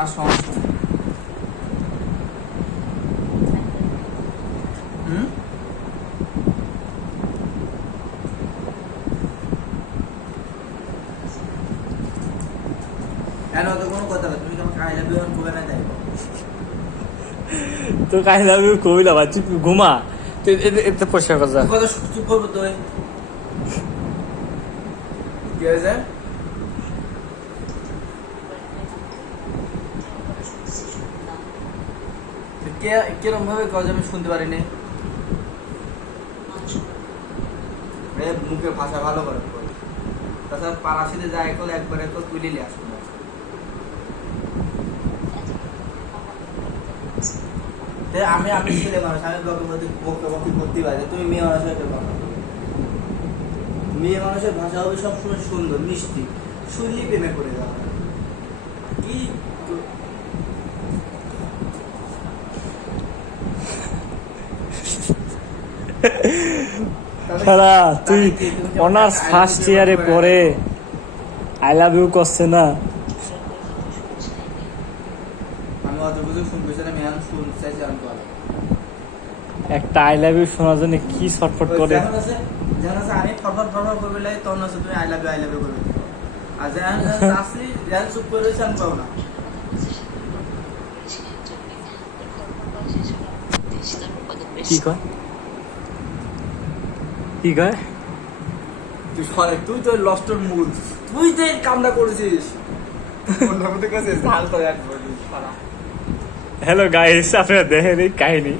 আর সমস্যা নেই। কেন তো কোনো কথা না, তুমি তোমাকে আই লাভ ইউ করবে না তাই তো কাই লাভ ইউ কই না বাচ্চি ঘুমা তুই এতে পয়সা কথা কথা চুপ করবো তো। কি হয়েছে? কিরম ভাবে কাজ আমি শুনতে পারিনি। মুখে ভাষা ভালো করে তাছাড়া পারাসিতে যায় কল একবারে তো তুই লিলে আসবে। আমি আমি ছেলে মানুষ, আমি বকবকি করতে পারি, তুমি মেয়ে মানুষের কথা বলো। মেয়ে মানুষের ভাষা হবে সবসময় সুন্দর মিষ্টি, শুনলেই প্রেমে পড়ে যাওয়া কি। সারা তুই অনার্স ফার্স্ট ইয়ারে পড়ে আই লাভ ইউ করছে না। আমি অত কিছু শুনতে চাই না, আমি এখন শুনতে চাইছি আমি বলো। একটা আই লাভ ইউ শোনার জন্য কি ছটফট করে। যখন আছে আমি ফরফর করবে লাগে তখন আছে তুমি আই লাভ ইউ করবে। আর যখন আসি যখন চুপ করে রয়েছে আমি পাবো না। কি কয় কি কয়? তুই তো লস্টর মূল, তুই তো এই কামটা করেছিস। হ্যালো গাইস, আপনারা দেখেন এই কাহিনী।